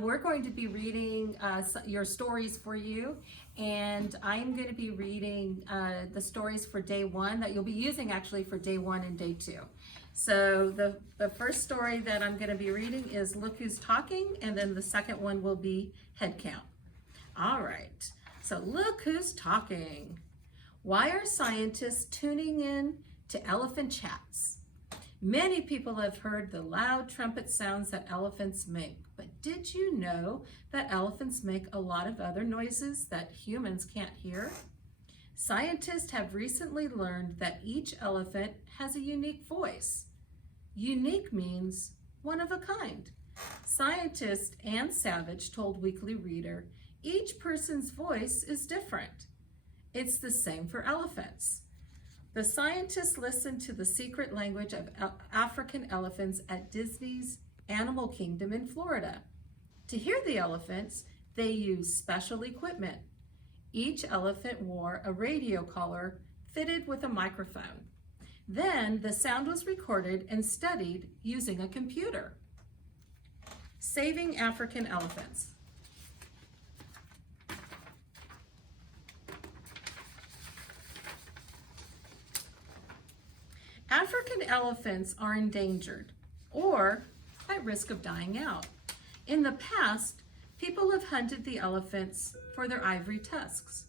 We're going to be reading your stories for you, and I'm going to be reading the stories for day one that you'll be using actually for day one and day two. So the first story that I'm going to be reading is Look Who's Talking, and then the second one will be Head Count. All right, so look who's talking. Why are scientists tuning in to elephant chats? Many people have heard the loud trumpet sounds that elephants make, but did you know that elephants make a lot of other noises that humans can't hear? Scientists have recently learned that each elephant has a unique voice. Unique means one of a kind. Scientist Ann Savage told Weekly Reader, each person's voice is different. It's the same for elephants. The scientists listened to the secret language of African elephants at Disney's Animal Kingdom in Florida. To hear the elephants, they used special equipment. Each elephant wore a radio collar fitted with a microphone. Then the sound was recorded and studied using a computer. Saving African elephants. African elephants are endangered or at risk of dying out. In the past, people have hunted the elephants for their ivory tusks.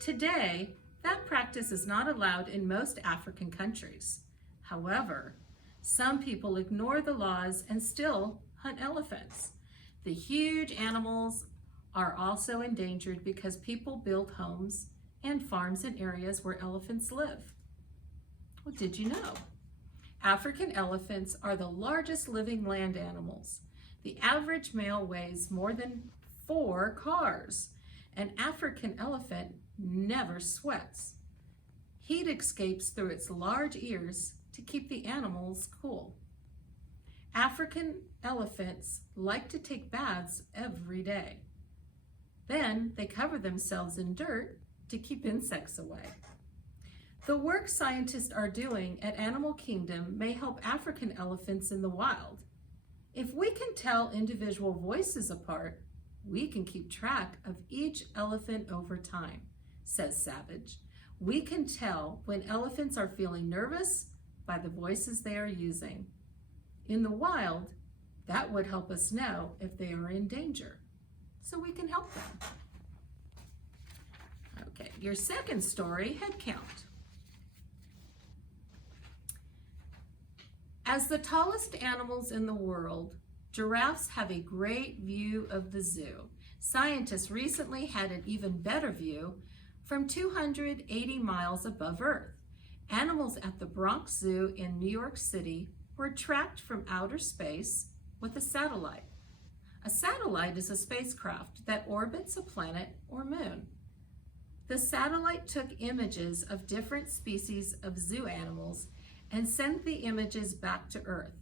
Today, that practice is not allowed in most African countries. However, some people ignore the laws and still hunt elephants. The huge animals are also endangered because people build homes and farms in areas where elephants live. Well, did you know? African elephants are the largest living land animals. The average male weighs more than 4 cars. An African elephant never sweats. Heat escapes through its large ears to keep the animals cool. African elephants like to take baths every day. Then they cover themselves in dirt to keep insects away. The work scientists are doing at Animal Kingdom may help African elephants in the wild. If we can tell individual voices apart, we can keep track of each elephant over time, says Savage. We can tell when elephants are feeling nervous by the voices they are using. In the wild, that would help us know if they are in danger, so we can help them. Okay, your second story, Head Count. As the tallest animals in the world, giraffes have a great view of the zoo. Scientists recently had an even better view from 280 miles above Earth. Animals at the Bronx Zoo in New York City were tracked from outer space with a satellite. A satellite is a spacecraft that orbits a planet or moon. The satellite took images of different species of zoo animals and sent the images back to Earth.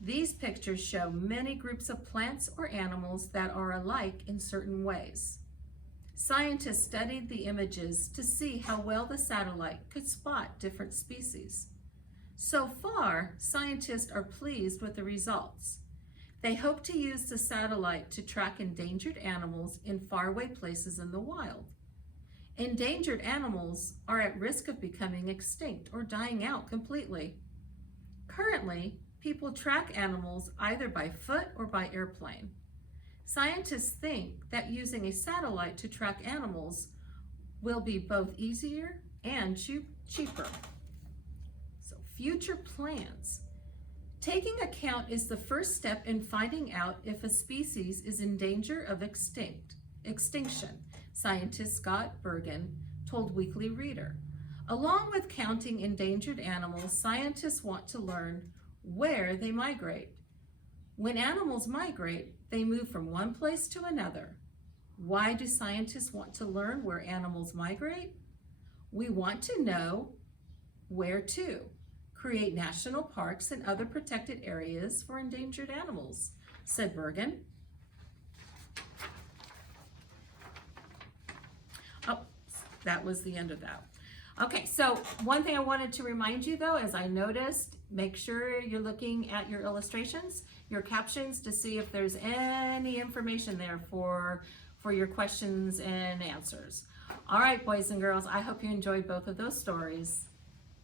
These pictures show many groups of plants or animals that are alike in certain ways. Scientists studied the images to see how well the satellite could spot different species. So far, scientists are pleased with the results. They hope to use the satellite to track endangered animals in faraway places in the wild. Endangered animals are at risk of becoming extinct or dying out completely. Currently, people track animals either by foot or by airplane. Scientists think that using a satellite to track animals will be both easier and cheaper. So, future plans. Taking a count is the first step in finding out if a species is in danger of extinction. Scientist Scott Bergen told Weekly Reader. Along with counting endangered animals, scientists want to learn where they migrate. When animals migrate, they move from one place to another. Why do scientists want to learn where animals migrate? We want to know where to create national parks and other protected areas for endangered animals, said Bergen. Oh, that was the end of that. Okay, so one thing I wanted to remind you though, as I noticed, make sure you're looking at your illustrations your captions to see if there's any information there for your questions and answers. All right, boys and girls, I hope you enjoyed both of those stories.